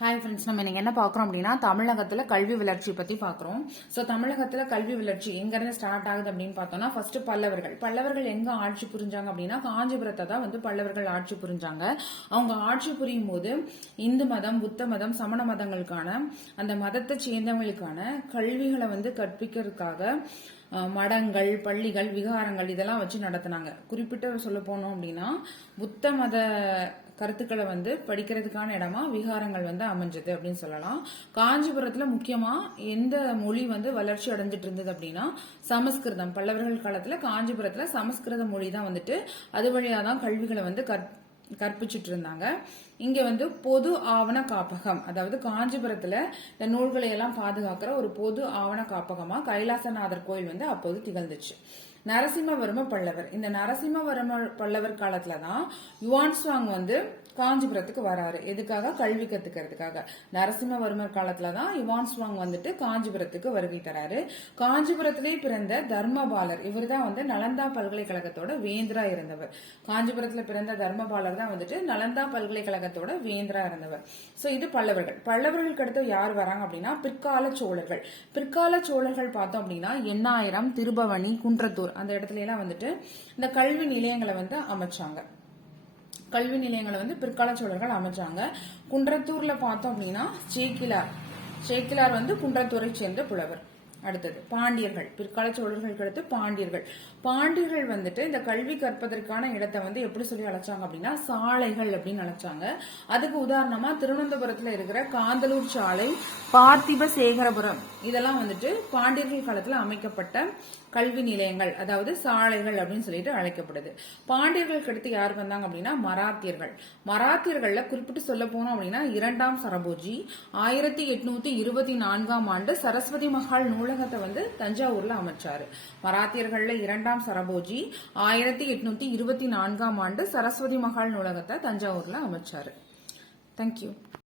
Hi friends, நம்ம இன்னைக்கு என்ன பார்க்குறோம் அப்படின்னா தமிழகத்தில் கல்வி வளர்ச்சி பற்றி பார்க்குறோம். ஸோ தமிழகத்தில் கல்வி வளர்ச்சி எங்கேருந்து ஸ்டார்ட் ஆகுது அப்படின்னு பார்த்தோம்னா, ஃபர்ஸ்ட் பல்லவர்கள் எங்கே ஆட்சி புரிஞ்சாங்க அப்படின்னா காஞ்சிபுரத்தை தான் பல்லவர்கள் ஆட்சி புரிஞ்சாங்க. அவங்க ஆட்சி புரியும் போது இந்து மதம், புத்த மதம், சமண மதங்களுக்கான அந்த மதத்தை சேர்ந்தவங்களுக்கான கல்விகளை கற்பிக்கிறதுக்காக மடங்கள், பள்ளிகள், விகாரங்கள் இதெல்லாம் வச்சு நடத்தினாங்க. குறிப்பிட்ட சொல்ல போனோம் அப்படின்னா புத்த மத கருத்துக்களை படிக்கிறதுக்கான இடமா விகாரங்கள் அமைஞ்சது அப்படின்னு சொல்லலாம். காஞ்சிபுரத்துல முக்கியமா எந்த மொழி வளர்ச்சி அடைஞ்சிட்டு இருந்தது அப்படின்னா சமஸ்கிருதம். பல்லவர்கள் காலத்துல காஞ்சிபுரத்துல சமஸ்கிருத மொழி தான் அது வழியாதான் கல்விகளை கற்பிச்சுட்டு இருந்தாங்க. இங்க பொது ஆவண காப்பகம், அதாவது காஞ்சிபுரத்துல இந்த நூல்களை எல்லாம் பாதுகாக்கிற ஒரு பொது ஆவண காப்பகமா கைலாசநாதர் கோயில் அப்போது திகழ்ந்துச்சு. நரசிம்மவர்ம பல்லவர், இந்த நரசிம்மவர்ம பல்லவர் காலத்துலதான் யுவான்ஸ்வாங் காஞ்சிபுரத்துக்கு வராரு. எதுக்காக? கல்வி கத்துக்கிறதுக்காக. நரசிம்மவர்மர் காலத்துலதான் யுவான்ஸ்வாங் காஞ்சிபுரத்துக்கு வருகை தராரு. காஞ்சிபுரத்திலே பிறந்த தர்மபாலர், இவர் தான் நலந்தா பல்கலைக்கழகத்தோட வேந்தரா இருந்தவர். காஞ்சிபுரத்துல பிறந்த தர்மபாலர் தான் நலந்தா பல்கலைக்கழகத்தோட வேந்தரா இருந்தவர். சோ இது பல்லவர்களுக்கு அடுத்து யார் வராங்க அப்படின்னா பிற்கால சோழர்கள். பிற்கால சோழர்கள் பார்த்தோம் அப்படின்னா எண்ணாயிரம், திருபவனி, குன்றத்தூர் அந்த இடத்துல எல்லாம் இந்த கல்வி நிலையங்களை அமைச்சாங்க. கல்வி நிலையங்களை பிற்கால சோழர்கள் அமைச்சாங்க. குன்றத்தூர்ல பார்த்தோம் அப்படின்னா சேக்கிலார் குன்றத்தூரை சேர்ந்த புலவர். அடுத்தது பாண்டியர்கள், பிற்கால சோழர்களுக்கு அடுத்து பாண்டியர்கள் இந்த கல்வி கற்பதற்கான இடத்தை எப்படி சொல்லி அழைச்சாங்க அப்படின்னா சாலைகள் அப்படின்னு அழைச்சாங்க. அதுக்கு உதாரணமா திருவனந்தபுரத்துல இருக்கிற காந்தலூர் சாலை, பார்த்திப சேகரபுரம் இதெல்லாம் பாண்டியர்கள் காலத்துல அமைக்கப்பட்ட கல்வி நிலையங்கள், அதாவது சாலைகள் அப்படின்னு சொல்லிட்டு அழைக்கப்படுது. பாண்டியர்களுக்கு அடுத்து யார் வந்தாங்க அப்படின்னா மராத்தியர்கள்ல குறிப்பிட்டு சொல்ல போனோம் அப்படின்னா இரண்டாம் சரபோஜி 1824ஆம் ஆண்டு சரஸ்வதி மஹால் நூலகத்தை தஞ்சாவூர்ல அமைச்சாரு. மராத்தியர்கள்ல இரண்டாம் சரபோஜி 1824ஆம் ஆண்டு சரஸ்வதி மஹால் நூலகத்தை தஞ்சாவூர்ல அமைச்சாரு. தேங்க்யூ.